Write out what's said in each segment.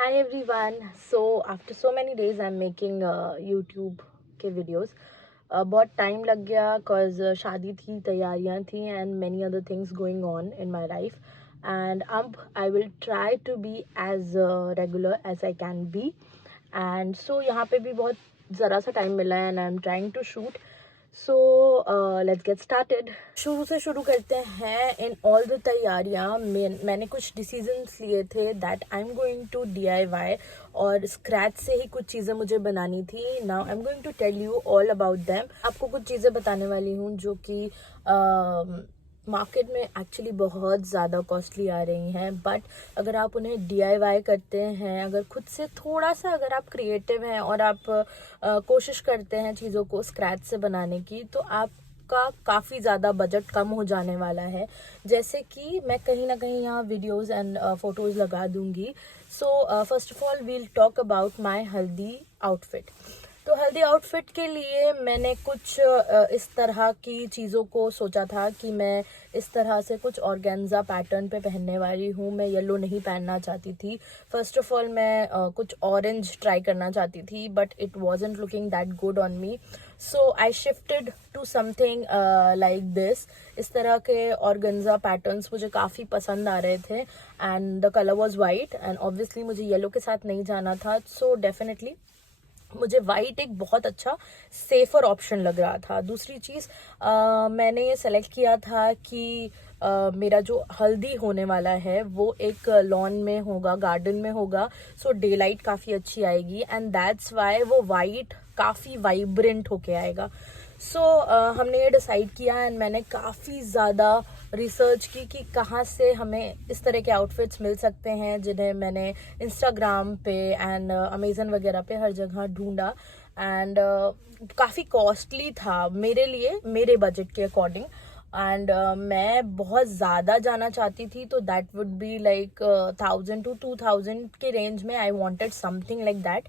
Hi everyone. So after so many days I'm making YouTube के videos. बहुत time लग गया cause शादी थी, तैयारियां थी and many other things going on in my life. And I will try to be as regular as I can be. And so यहाँ पे भी बहुत ज़रा सा टाइम मिला है and I'm trying to shoot. So let's get started. शुरू से शुरू करते हैं। इन ऑल द तैयारियाँ मैंने कुछ डिसीजंस लिए थे that I am going to DIY और स्क्रैच से ही कुछ चीज़ें मुझे बनानी थी। Now I am going to tell you all about them. आपको कुछ चीज़ें बताने वाली हूँ जो कि मार्केट में एक्चुअली बहुत ज़्यादा कॉस्टली आ रही हैं, बट अगर आप उन्हें DIY करते हैं, अगर खुद से थोड़ा सा अगर आप क्रिएटिव हैं और आप कोशिश करते हैं चीज़ों को स्क्रैच से बनाने की, तो आपका काफ़ी ज़्यादा बजट कम हो जाने वाला है। जैसे कि मैं कहीं ना कहीं यहाँ वीडियोज़ एंड फोटोज़ लगा दूँगी। So first of all we'll talk about my haldi outfit. तो हल्दी आउटफिट के लिए मैंने कुछ इस तरह की चीज़ों को सोचा था कि मैं इस तरह से कुछ ऑर्गेन्जा पैटर्न पे पहनने वाली हूँ। मैं येलो नहीं पहनना चाहती थी। फर्स्ट ऑफ ऑल मैं कुछ ऑरेंज ट्राई करना चाहती थी, but it wasn't looking that good on me. So I shifted to something like this. इस तरह के ऑर्गेन्जा पैटर्न्स मुझे काफ़ी पसंद आ रहे थे and the colour was white and obviously मुझे येलो के साथ नहीं जाना था। सो डेफिनेटली मुझे वाइट एक बहुत अच्छा सेफर ऑप्शन लग रहा था। दूसरी चीज़ मैंने ये सेलेक्ट किया था कि मेरा जो हल्दी होने वाला है वो एक लॉन में होगा, गार्डन में होगा। सो डे लाइट काफ़ी अच्छी आएगी एंड दैट्स वाई वो वाइट काफ़ी वाइब्रेंट होके आएगा। सो हमने ये डिसाइड किया एंड मैंने काफ़ी ज़्यादा रिसर्च की कि कहाँ से हमें इस तरह के आउटफिट्स मिल सकते हैं, जिन्हें मैंने इंस्टाग्राम पे एंड अमेज़न वगैरह पे हर जगह ढूंढा एंड काफ़ी कॉस्टली था मेरे लिए, मेरे बजट के अकॉर्डिंग। एंड मैं बहुत ज़्यादा जाना चाहती थी, तो that would be like 1000 to 2000 के रेंज में। I wanted something like that.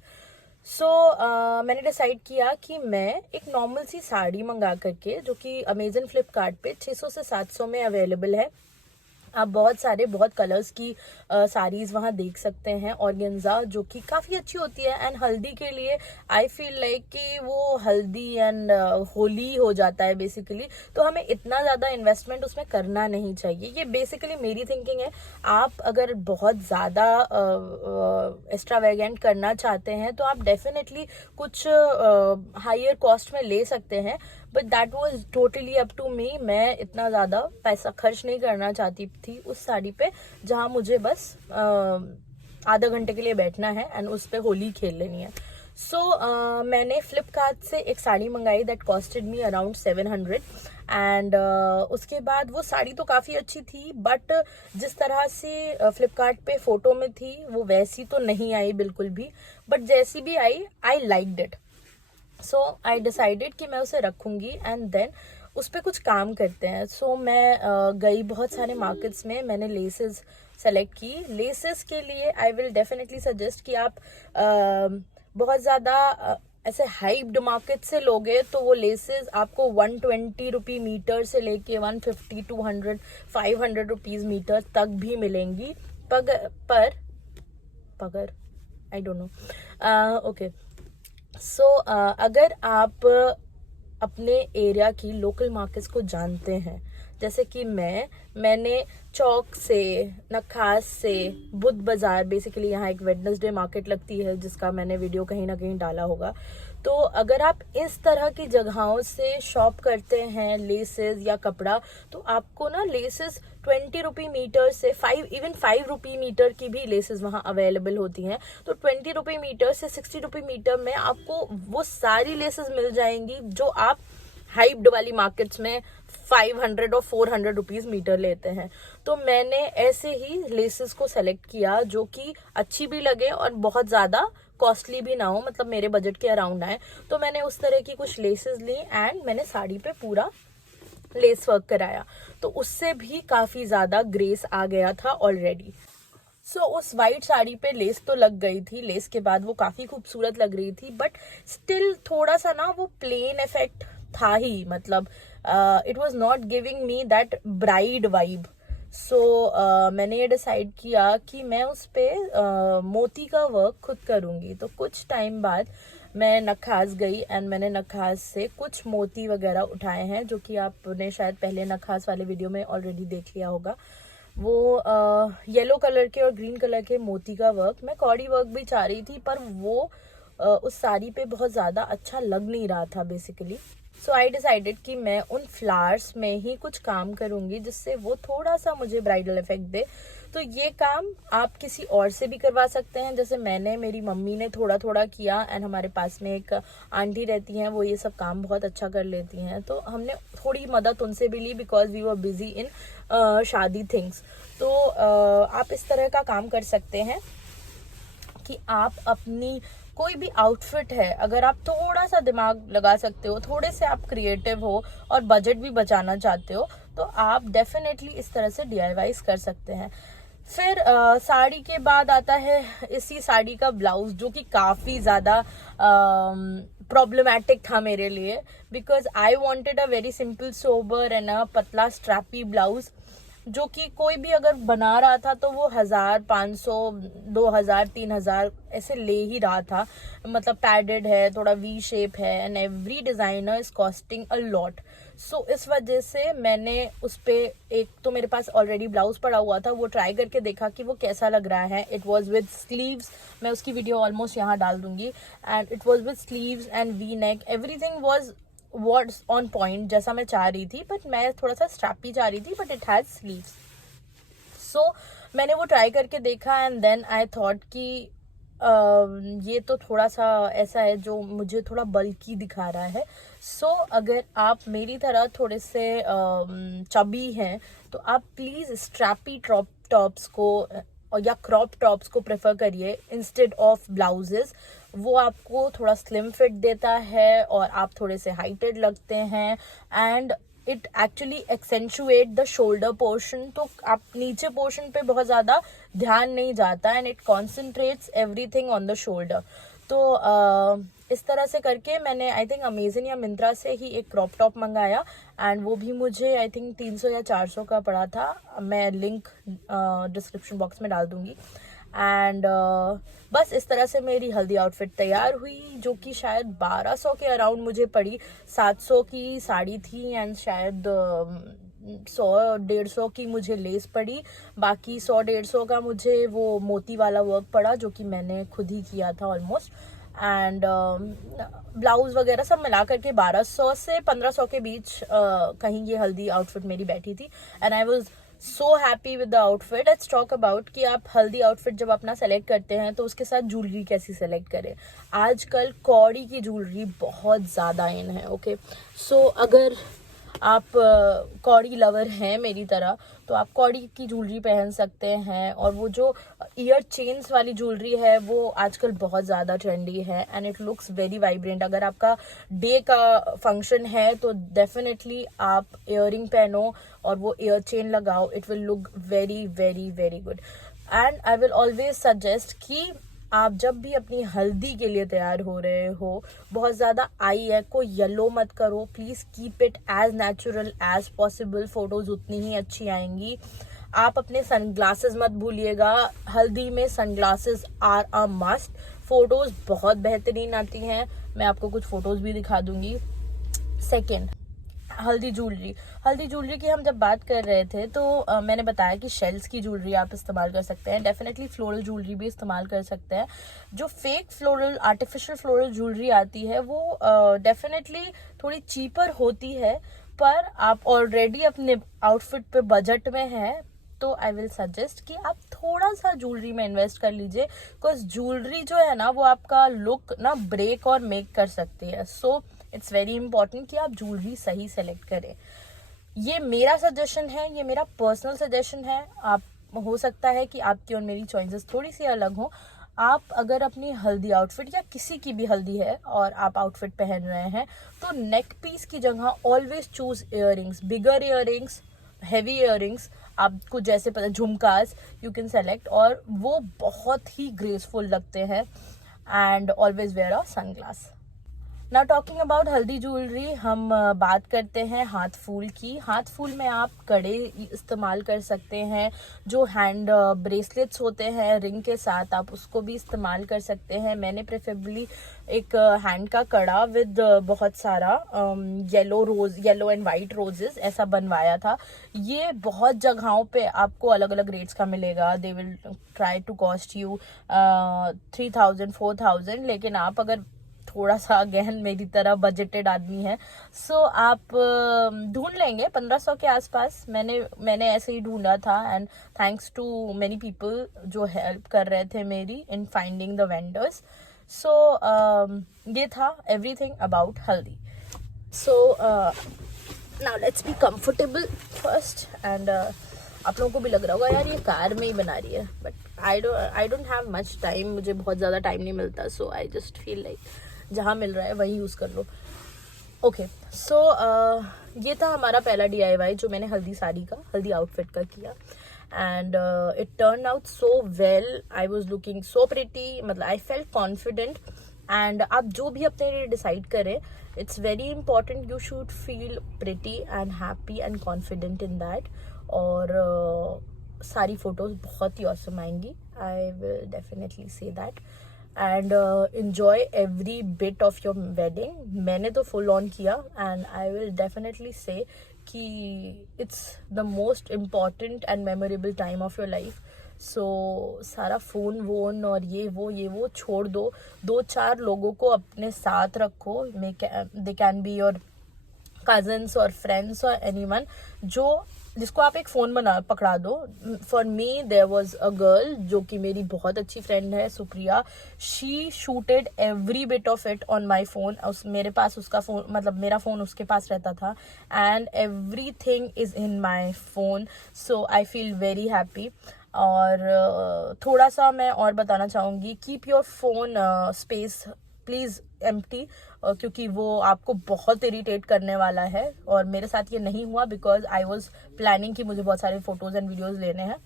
So मैंने डिसाइड किया कि मैं एक नॉर्मल सी साड़ी मंगा करके, जो कि अमेजन फ्लिपकार्ट पे 600 से 700 में अवेलेबल है। आप बहुत सारे बहुत कलर्स की साड़ीज़ वहाँ देख सकते हैं, ऑर्गेन्जा, जो कि काफ़ी अच्छी होती है। एंड हल्दी के लिए आई फील लाइक कि वो हल्दी एंड होली हो जाता है बेसिकली, तो हमें इतना ज़्यादा इन्वेस्टमेंट उसमें करना नहीं चाहिए। ये बेसिकली मेरी थिंकिंग है। आप अगर बहुत ज़्यादा एक्स्ट्रावेगेंट करना चाहते हैं तो आप डेफिनेटली कुछ हायर कॉस्ट में ले सकते हैं, but that was totally up to me. मैं इतना ज़्यादा पैसा खर्च नहीं करना चाहती थी उस साड़ी पे, जहाँ मुझे बस आधा घंटे के लिए बैठना है एंड उस पर होली खेल लेनी है। सो मैंने फ्लिपकार्ट से एक साड़ी मंगाई that costed me around 700 and उसके बाद वो साड़ी तो काफ़ी अच्छी थी, बट जिस तरह से फ्लिपकार्ट पे फ़ोटो में थी वो वैसी तो नहीं आई बिल्कुल भी, बट जैसी भी I I liked it. So I decided कि मैं उसे रखूँगी एंड देन उस पर कुछ काम करते हैं। सो मैं गई बहुत सारे मार्केट्स में, मैंने लेसेस सेलेक्ट की। लेसेस के लिए आई विल डेफिनेटली सजेस्ट कि आप बहुत ज़्यादा ऐसे हाइप्ड मार्केट से लोगे तो वो लेसेस आपको 120 रुपी मीटर से लेके 150 200 500 रुपीज़ मीटर तक भी मिलेंगी। पगर आई डोंट नो। ओके। सो अगर आप अपने एरिया की लोकल मार्केट्स को जानते हैं, जैसे कि मैंने चौक से, नखास से, बुध बाज़ार, बेसिकली यहाँ एक वेडनेसडे मार्केट लगती है जिसका मैंने वीडियो कहीं ना कहीं डाला होगा। तो अगर आप इस तरह की जगहों से शॉप करते हैं लेसेस या कपड़ा, तो आपको ना लेसेस 20 रुपी मीटर से 5 रुपी मीटर की भी लेसेस वहाँ अवेलेबल होती हैं। तो 20 रुपी मीटर से 60 रुपी मीटर में आपको वो सारी लेसेस मिल जाएंगी जो आप हाइप्ड वाली मार्केट्स में 500 और 400 रुपीज़ मीटर लेते हैं। तो मैंने ऐसे ही लेसेस को सेलेक्ट किया जो कि अच्छी भी लगे और बहुत ज़्यादा कॉस्टली भी ना हो, मतलब मेरे बजट के अराउंड आए। तो मैंने उस तरह की कुछ लेसेस ली एंड मैंने साड़ी पे पूरा लेस वर्क कराया, तो उससे भी काफ़ी ज़्यादा ग्रेस आ गया था ऑलरेडी। सो उस वाइट साड़ी पे लेस तो लग गई थी, लेस के बाद वो काफ़ी खूबसूरत लग रही थी, बट स्टिल थोड़ा सा ना वो प्लेन इफेक्ट था ही, मतलब it was not giving me that bride vibe. मैंने ये डिसाइड किया कि मैं उस पर मोती का वर्क खुद करूँगी। तो कुछ टाइम बाद मैं नखास गई एंड मैंने नखास से कुछ मोती वगैरह उठाए हैं, जो कि आपने शायद पहले नखास वाले वीडियो में ऑलरेडी देख लिया होगा। वो येलो कलर के और ग्रीन कलर के मोती का वर्क, मैं कॉडी वर्क भी चाह रही थी, पर वो उस साड़ी पे बहुत ज़्यादा अच्छा लग नहीं रहा था बेसिकली। सो आई डिसाइडेड कि मैं उन फ्लावर्स में ही कुछ काम करूँगी जिससे वो थोड़ा सा मुझे ब्राइडल इफेक्ट दे। तो ये काम आप किसी और से भी करवा सकते हैं, जैसे मैंने, मेरी मम्मी ने थोड़ा थोड़ा किया एंड हमारे पास में एक आंटी रहती हैं, वो ये सब काम बहुत अच्छा कर लेती हैं, तो हमने थोड़ी मदद उनसे भी ली because we were busy in shaadi things. तो आप इस तरह का काम कर सकते हैं कि आप अपनी कोई भी आउटफिट है, अगर आप थोड़ा सा दिमाग लगा सकते हो, थोड़े से आप क्रिएटिव हो और बजट भी बचाना चाहते हो, तो आप डेफिनेटली इस तरह से DIYs कर सकते हैं। फिर साड़ी के बाद आता है इसी साड़ी का ब्लाउज, जो कि काफ़ी ज़्यादा प्रॉब्लमेटिक था मेरे लिए, because I wanted a very simple sober and अ पतला स्ट्रैपी ब्लाउज, जो कि कोई भी अगर बना रहा था तो वो 1,500, 2,000, 3,000 ऐसे ले ही रहा था। मतलब पैडेड है, थोड़ा वी शेप है and every designer is costing a lot. So इस वजह से मैंने उस पर, एक तो मेरे पास ऑलरेडी ब्लाउज पड़ा हुआ था, वो ट्राई करके देखा कि वो कैसा लग रहा है। इट वॉज विद स्लीव्स, मैं उसकी वीडियो ऑलमोस्ट यहाँ डाल दूंगी, and it was with sleeves and V neck, everything was words on point जैसा मैं चाह रही थी, बट मैं थोड़ा सा स्ट्रैपी चाह रही थी, बट इट हैज स्लीव्स। सो मैंने वो ट्राई करके देखा एंड देन आई थॉट कि ये तो थोड़ा सा ऐसा है जो मुझे थोड़ा बल्की दिखा रहा है। सो अगर आप मेरी तरह थोड़े से चबी हैं, तो आप प्लीज़ स्ट्रैपी टॉप्स को या क्रॉप टॉप्स को प्रेफर करिए इंस्टेड ऑफ ब्लाउजेस। वो आपको थोड़ा स्लिम फिट देता है और आप थोड़े से हाइटेड लगते हैं, and it actually accentuate the shoulder portion. तो आप नीचे पोर्शन पे बहुत ज़्यादा ध्यान नहीं जाता and it concentrates everything on the shoulder. तो इस तरह से करके मैंने आई थिंक अमेजन या मिंत्रा से ही एक क्रॉप टॉप मंगाया, एंड वो भी मुझे आई थिंक 300 या 400 का पड़ा था। मैं लिंक डिस्क्रिप्शन बॉक्स में डाल दूंगी। एंड बस इस तरह से मेरी हल्दी आउटफिट तैयार हुई, जो कि शायद 1200 के अराउंड मुझे पड़ी। 700 की साड़ी थी एंड शायद 100-150 की मुझे लेस पड़ी, बाकी 100-150 का मुझे वो मोती वाला वर्क पड़ा, जो कि मैंने खुद ही किया था ऑलमोस्ट। एंड ब्लाउज वगैरह सब मिला करके 1200 से 1500 के बीच कहीं ये हल्दी आउटफिट मेरी बैठी थी, and I was so happy with the outfit. Let's talk about कि आप हल्दी आउटफिट जब अपना सेलेक्ट करते हैं तो उसके साथ ज्वेलरी कैसी सेलेक्ट करें। आजकल कौड़ी की ज्वेलरी बहुत ज़्यादा इन है, ओके। सो अगर आप कौड़ी लवर हैं मेरी तरह, तो आप कौड़ी की ज्वेलरी पहन सकते हैं, और वो जो ईयर चेन्स वाली ज्वेलरी है वो आजकल बहुत ज़्यादा ट्रेंडी है and it looks very vibrant. अगर आपका डे का फंक्शन है तो डेफिनेटली आप इयररिंग पहनो और वो ईयर चेन लगाओ, it will look very very very good. And I will always suggest कि आप जब भी अपनी हल्दी के लिए तैयार हो रहे हो, बहुत ज़्यादा आई है को येलो मत करो, please keep it as natural as possible, photos उतनी ही अच्छी आएंगी। आप अपने सनग्लासेस मत भूलिएगा, हल्दी में sunglasses are a must, photos बहुत बेहतरीन आती हैं। मैं आपको कुछ फोटोज भी दिखा दूंगी। सेकेंड, हल्दी ज्वेलरी की हम जब बात कर रहे थे तो मैंने बताया कि शेल्स की ज्वेलरी आप इस्तेमाल कर सकते हैं, डेफिनेटली फ्लोरल ज्वेलरी भी इस्तेमाल कर सकते हैं। जो fake floral, artificial floral jewellery आती है वो डेफिनेटली थोड़ी चीपर होती है, पर आप ऑलरेडी अपने आउटफिट पे बजट में हैं तो आई विल सजेस्ट कि आप थोड़ा सा ज्वेलरी में इन्वेस्ट कर लीजिए, बिकॉज ज्वेलरी जो है ना वो आपका लुक ना ब्रेक और मेक कर सकती है। सो इट्स वेरी इंपॉर्टेंट कि आप ज्वेलरी सही सेलेक्ट करें। ये मेरा सजेशन है, ये मेरा पर्सनल सजेशन है। आप, हो सकता है कि आपकी और मेरी चॉइसेस थोड़ी सी अलग हो। आप अगर अपनी हल्दी आउटफिट या किसी की भी हल्दी है और आप आउटफिट पहन रहे हैं तो नेक पीस की जगह ऑलवेज चूज इयररिंग्स, बिगर इयररिंग्स, हैवी इयररिंग्स, आपको जैसे पता, झुमकास यू कैन सेलेक्ट, और वो बहुत ही ग्रेसफुल लगते हैं। And always wear a sunglass. Now talking about हल्दी ज्वेलरी, हम बात करते हैं हाथ फूल की। हाथ फूल में आप कड़े इस्तेमाल कर सकते हैं, जो हैंड ब्रेसलेट्स होते हैं रिंग के साथ, आप उसको भी इस्तेमाल कर सकते हैं। मैंने प्रेफरेबली एक हैंड का कड़ा विद बहुत सारा येलो एंड वाइट रोजेस ऐसा बनवाया था। ये बहुत जगहों पे आपको अलग अलग रेट्स का मिलेगा। They will try to cost you 3000 4000, लेकिन आप अगर थोड़ा सा अगेन मेरी तरह बजटेड आदमी है, सो आप ढूंढ लेंगे 1500 के आसपास। मैंने ऐसे ही ढूंढा था, and thanks to many people जो हेल्प कर रहे थे मेरी in finding the vendors. So ये था everything about haldi. So now let's be comfortable first, and आप लोगों को भी लग रहा होगा यार ये कार में ही बना रही है, but I don't have much time, मुझे बहुत ज़्यादा टाइम नहीं मिलता, सो आई जस्ट फील लाइक जहाँ मिल रहा है वही यूज़ कर लो। ओके, सो ये था हमारा पहला DIY जो मैंने हल्दी आउटफिट का किया, and it turn out so well. I was looking so pretty, मतलब आई फेल्ट कॉन्फिडेंट। एंड आप जो भी अपने लिए डिसाइड करें, it's very important, you should feel pretty and happy and confident in that. और सारी फोटोज बहुत ही ऑसम आएंगी, I will definitely say that. And enjoy every bit of your wedding। मैंने तो फुल ऑन किया, and I will definitely say कि it's the most important and memorable time of your life. So सारा phone वोन और ये वो छोड़ दो, 2-4 लोगों को अपने साथ रखो। They can be your cousins और फ्रेंड्स और एनीवन जिसको आप एक फ़ोन पकड़ा दो। For me there was a girl जो कि मेरी बहुत अच्छी फ्रेंड है, Supriya. She shooted every bit of it on my phone. मेरे पास उसका फ़ोन, मतलब मेरा फ़ोन उसके पास रहता था, and every thing is in my phone. So I feel very happy. और थोड़ा सा मैं और बताना चाहूँगी, keep your phone space please empty, क्योंकि वो आपको बहुत इरिटेट करने वाला है। और मेरे साथ ये नहीं हुआ बिकॉज आई वॉज प्लानिंग कि मुझे बहुत सारे फोटोज़ एंड वीडियोज़ लेने हैं।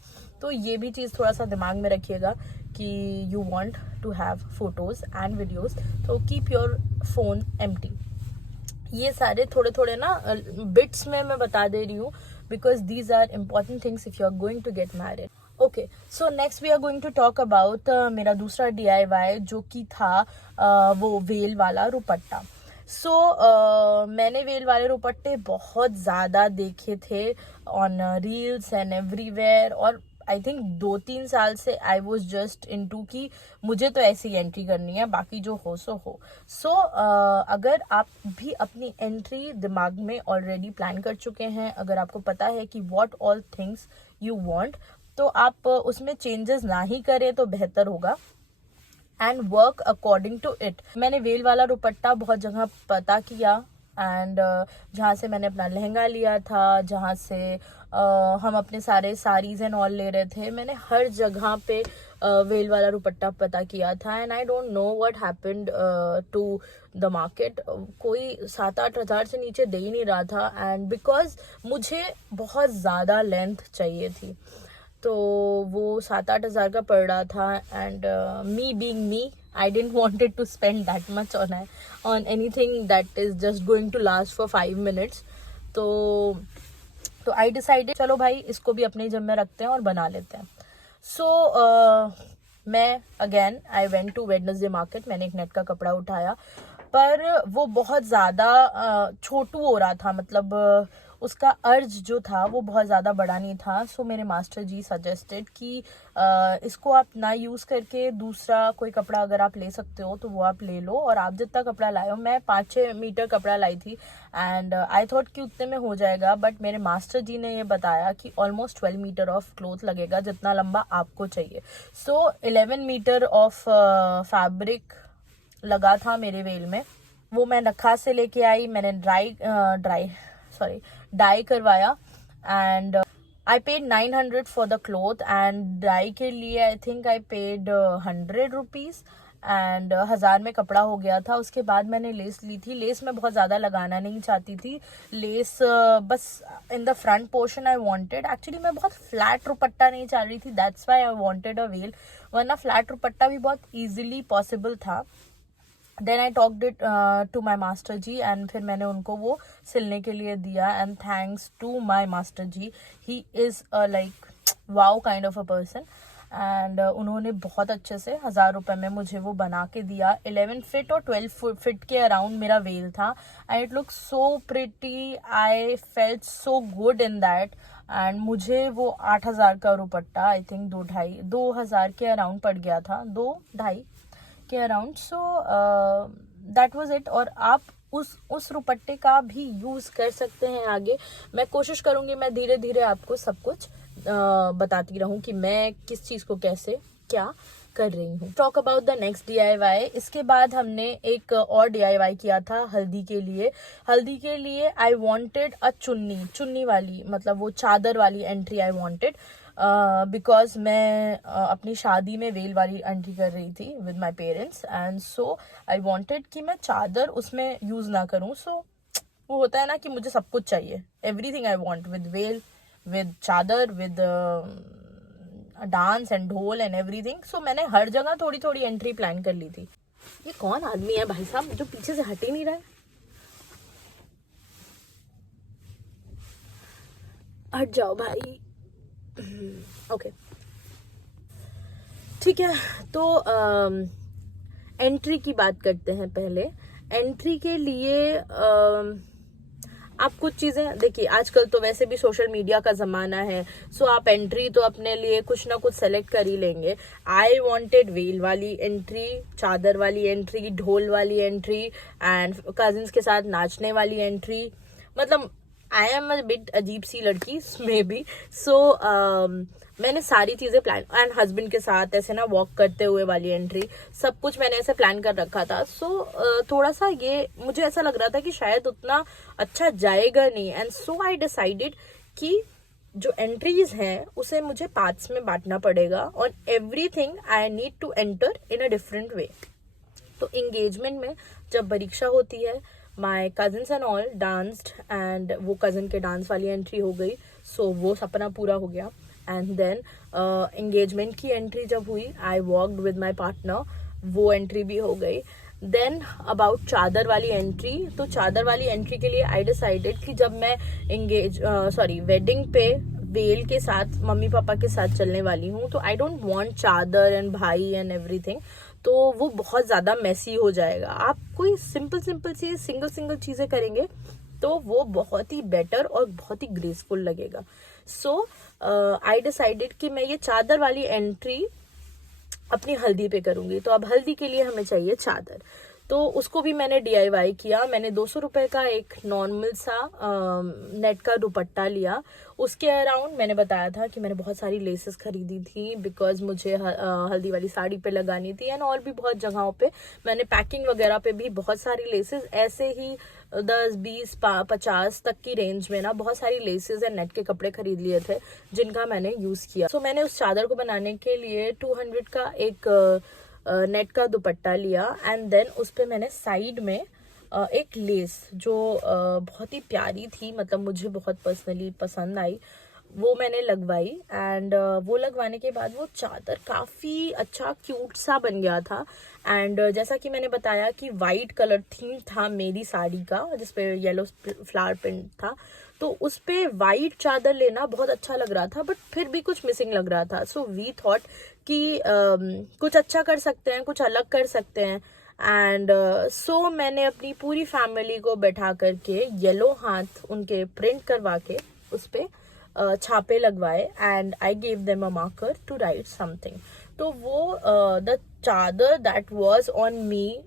तो ये भी चीज़ थोड़ा सा दिमाग में रखिएगा कि you want to have photos and videos, तो कीप योर फोन एम्प्टी। ये सारे थोड़े थोड़े ना बिट्स में मैं बता दे रही हूँ, because these are important things if you are going to get married. Okay, so next we are going to talk about मेरा दूसरा DIY जो कि था वो वेल वाला रुपट्टा। सो मैंने वेल वाले रुपट्टे बहुत ज़्यादा देखे थे ऑन रील्स एंड एवरीवेयर, और आई थिंक 2-3 साल से आई वॉज जस्ट इनटू कि मुझे तो ऐसी एंट्री करनी है, बाकी जो हो सो हो। सो अगर आप भी अपनी एंट्री दिमाग में ऑलरेडी प्लान कर चुके हैं, अगर आपको पता है कि what all things you want, तो आप उसमें चेंजेस ना ही करें तो बेहतर होगा, and work according to it. मैंने वेल वाला रुपट्टा बहुत जगह पता किया, एंड जहाँ से मैंने अपना लहंगा लिया था, जहाँ से हम अपने सारे साड़ीज एंड ऑल ले रहे थे, मैंने हर जगह पे वेल वाला रुपट्टा पता किया था। And I don't know what happened to the market, कोई 7-8 हज़ार से नीचे दे ही नहीं रहा था। एंड बिकॉज मुझे बहुत ज़्यादा लेंथ चाहिए थी, तो वो 7-8 हज़ार का पड़ रहा था। And me being me, I didn't wanted to spend that much on anything that is just going to last for 5 minutes. तो आई डिसाइडेड चलो भाई इसको भी अपने जिम में रखते हैं और बना लेते हैं। सो मैं again I went to Wednesday market. मैंने एक नेट का कपड़ा उठाया, पर वो बहुत ज़्यादा छोटू हो रहा था, मतलब उसका अर्ज जो था वो बहुत ज़्यादा बड़ा नहीं था। सो मेरे मास्टर जी सजेस्टेड कि इसको आप ना यूज़ करके दूसरा कोई कपड़ा अगर आप ले सकते हो तो वो आप ले लो, और आप जितना कपड़ा लाए हो, मैं 5-6 मीटर कपड़ा लाई थी, एंड आई थॉट कि उतने में हो जाएगा, बट मेरे मास्टर जी ने ये बताया कि ऑलमोस्ट 12 मीटर ऑफ क्लोथ लगेगा जितना लंबा आपको चाहिए। सो 11 मीटर ऑफ फैब्रिक लगा था मेरे वेल में। वो मैं नखा से लेके आई, मैंने डाई करवाया, and I paid 900 for the cloth, and dye के लिए I think I paid 100 rupees, and 1000 में कपड़ा हो गया था। उसके बाद मैंने लेस ली थी। लेस मैं बहुत ज़्यादा लगाना नहीं चाहती थी, लेस बस in the front portion I wanted. Actually मैं बहुत फ्लैट रुपट्टा नहीं चाह रही थी, that's why I wanted a veil, वरना फ्लैट रुपट्टा भी बहुत ईजिली पॉसिबल था। Then I talked it to my master ji and फिर मैंने उनको वो सिलने के लिए दिया and thanks to my master ji, he is a like wow kind of a person and उन्होंने बहुत अच्छे से 1000 रुपये में मुझे वो बना के दिया. 11 फीट और 12 फीट के अराउंड मेरा वेल था and it look so pretty. I felt so good in that and मुझे वो 8000 का दुपट्टा आई थिंक 2000 के अराउंड पड़ गया था, 2-2.5 के around. So that was it. और आप उस दुपट्टे का भी यूज़ कर सकते हैं आगे. मैं कोशिश करूँगी मैं धीरे धीरे आपको सब कुछ बताती रहूँ कि मैं किस चीज़ को कैसे क्या कर रही हूँ. Talk about the next DIY. इसके बाद हमने एक और DIY किया था हल्दी के लिए. हल्दी के लिए आई वॉन्टेड अ चुन्नी वाली, मतलब वो चादर वाली एंट्री आई वॉन्टेड बिकॉज मैं अपनी शादी में वेल वाली एंट्री कर रही थी with my parents and so I wanted कि मैं चादर उसमें यूज़ ना करूँ. सो वो होता है ना कि मुझे सब कुछ चाहिए, everything I want with well, with चादर, विद डांस एंड ढोल एंड एवरीथिंग. सो मैंने हर जगह थोड़ी थोड़ी एंट्री प्लान कर ली थी. ये कौन आदमी है भाई साहब जो पीछे से हट ही नहीं रहा है? हट जाओ भाई. ओके ठीक है. तो एंट्री की बात करते हैं पहले. एंट्री के लिए आप कुछ चीज़ें देखिए, आजकल तो वैसे भी सोशल मीडिया का ज़माना है. सो आप एंट्री तो अपने लिए कुछ ना कुछ सेलेक्ट कर ही लेंगे. आई वॉन्टेड वेल वाली एंट्री, चादर वाली एंट्री, ढोल वाली एंट्री एंड कजिन्स के साथ नाचने वाली एंट्री. मतलब आई एम अ बिट अजीब सी लड़की मे बी. सो मैंने सारी चीज़ें प्लान एंड हस्बैंड के साथ ऐसे ना वॉक करते हुए वाली एंट्री, सब कुछ मैंने ऐसे प्लान कर रखा था. सो थोड़ा सा ये मुझे ऐसा लग रहा था कि शायद उतना अच्छा जाएगा नहीं एंड सो आई डिसाइडेड कि जो एंट्रीज हैं उसे मुझे पार्ट्स में बांटना पड़ेगा और everything I need to enter in a different way. तो इंगेजमेंट में जब परीक्षा होती है, my cousins and all danced and वो कज़न के डांस वाली एंट्री हो गई. सो वो सपना पूरा हो गया. एंड देन इंगेजमेंट की एंट्री जब हुई, I walked with my partner, वो एंट्री भी हो गई. देन अबाउट चादर वाली एंट्री. तो चादर वाली एंट्री के लिए आई डिसाइडेड कि जब मैं वेडिंग पे वेल के साथ मम्मी पापा के साथ चलने वाली हूँ तो आई डोंट वांट चादर एंड भाई एंड एवरीथिंग. तो वो बहुत ज़्यादा मैसी हो जाएगा. आप कोई सिंपल सी सिंगल चीज़ें करेंगे तो वो बहुत ही बेटर और बहुत ही ग्रेसफुल लगेगा. सो आई डिसाइडेड कि मैं ये चादर वाली एंट्री अपनी हल्दी पे करूंगी. तो अब हल्दी के लिए हमें चाहिए चादर. तो उसको भी मैंने DIY किया. मैंने 200 रुपये का एक नॉर्मल सा नेट का दुपट्टा लिया. उसके अराउंड मैंने बताया था कि मैंने बहुत सारी लेसेस खरीदी थी बिकॉज मुझे हल्दी वाली साड़ी पे लगानी थी एंड और भी बहुत जगहों पे मैंने पैकिंग वगैरह पे भी बहुत सारी लेसेस ऐसे ही 10-20-50 तक की रेंज में ना बहुत सारी लेसेस एंड नेट के कपड़े खरीद लिए थे जिनका मैंने यूज़ किया. सो मैंने उस चादर को बनाने के लिए 200 का एक नेट का दुपट्टा लिया एंड देन उस पर मैंने साइड में एक लेस जो बहुत ही प्यारी थी, मतलब मुझे बहुत पर्सनली पसंद आई, वो मैंने लगवाई. एंड वो लगवाने के बाद वो चादर काफ़ी अच्छा क्यूट सा बन गया था. एंड जैसा कि मैंने बताया कि वाइट कलर थीम था मेरी साड़ी का जिसपे येलो फ्लावर प्रिंट था. तो उस पे वाइट चादर लेना बहुत अच्छा लग रहा था बट फिर भी कुछ मिसिंग लग रहा था. सो वी थॉट कि कुछ अच्छा कर सकते हैं, कुछ अलग कर सकते हैं. एंड सो मैंने अपनी पूरी फैमिली को बैठा करके येलो हाथ उनके प्रिंट करवा के उस पर छापे लगवाए and I give them a marker to write something. तो वो the chadar that was on me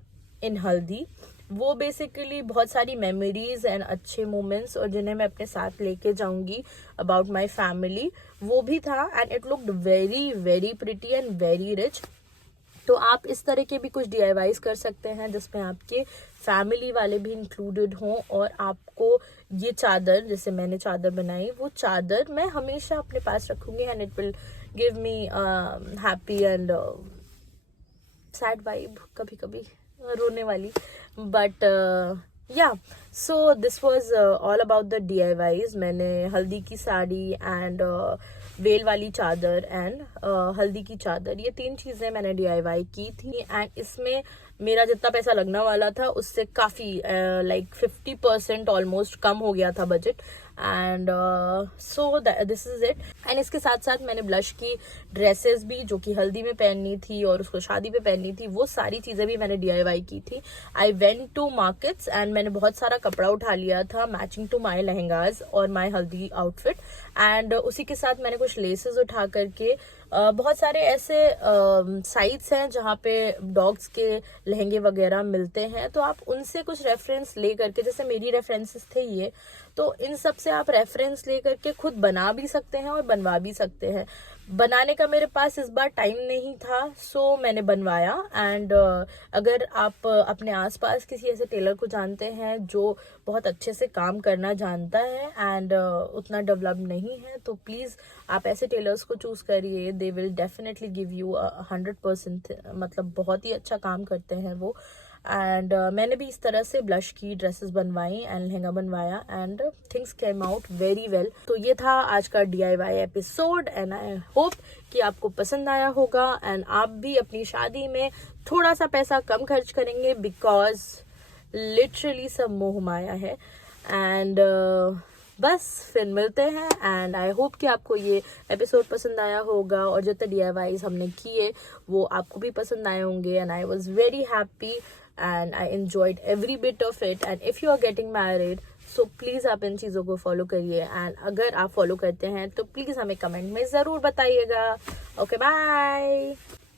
in haldi, वो बेसिकली बहुत सारी मेमोरीज एंड अच्छे मोमेंट्स और जिन्हें मैं अपने साथ लेके जाऊंगी अबाउट माय फैमिली, वो भी था. And it looked very very pretty and very rich. तो आप इस तरह के भी कुछ DIYs कर सकते हैं जिसमें आपके फैमिली वाले भी इंक्लूडेड हों और आपको ये चादर, जैसे मैंने चादर बनाई, वो चादर मैं हमेशा अपने पास रखूंगी and it will give me happy and sad vibe, कभी कभी रोने वाली. बट या so this was all about the DIYs. मैंने हल्दी की साड़ी एंड वेल वाली चादर एंड हल्दी की चादर, ये 3 चीज़ें मैंने DIY की थी। एंड इसमें मेरा जितना पैसा लगने वाला था उससे काफ़ी लाइक 50% ऑलमोस्ट कम हो गया था budget. And so this is it. And इसके साथ साथ मैंने ब्लश की ड्रेसेस भी, जो कि हल्दी में पहननी थी और उसको शादी पे पहननी थी, वो सारी चीज़ें भी मैंने DIY की थी। I went to markets and मैंने बहुत सारा कपड़ा उठा लिया था मैचिंग टू माई लहंगाज और माई हल्दी आउटफिट। एंड उसी के साथ मैंने कुछ लेसेस उठा करके बहुत सारे ऐसे साइट्स हैं जहाँ पे डॉग्स के लहंगे वगैरह मिलते हैं, तो आप उनसे कुछ रेफरेंस ले करके, जैसे मेरी रेफरेंसेस थे ये, तो इन सब से आप रेफरेंस ले करके खुद बना भी सकते हैं और बनवा भी सकते हैं। बनाने का मेरे पास इस बार टाइम नहीं था, सो मैंने बनवाया। एंड अगर आप अपने आसपास किसी ऐसे टेलर को जानते हैं जो बहुत अच्छे से काम करना जानता है एंड उतना डेवलप नहीं है, तो प्लीज़ आप ऐसे टेलर्स को चूज़ करिए। They will definitely give you 100%, मतलब बहुत ही अच्छा काम करते हैं वो। एंड मैंने भी इस तरह से ब्लश की ड्रेसेस बनवाई एंड लहंगा बनवाया and things came out very well. तो ये था आज का DIY episode and I hope कि आपको पसंद आया होगा एंड आप भी अपनी शादी में थोड़ा सा पैसा कम खर्च करेंगे, बिकॉज लिटरली सब मोह माया है। एंड बस फिर मिलते हैं। एंड आई होप कि आपको ये एपिसोड पसंद आया होगा और जितने DIYs हमने किए वो आपको भी पसंद आए होंगे। And I was very happy and I enjoyed every bit of it. And if you are getting married, so please आप इन चीज़ों को फॉलो करिए। एंड अगर आप फॉलो करते हैं तो प्लीज़ हमें कमेंट में ज़रूर बताइएगा। Okay, bye.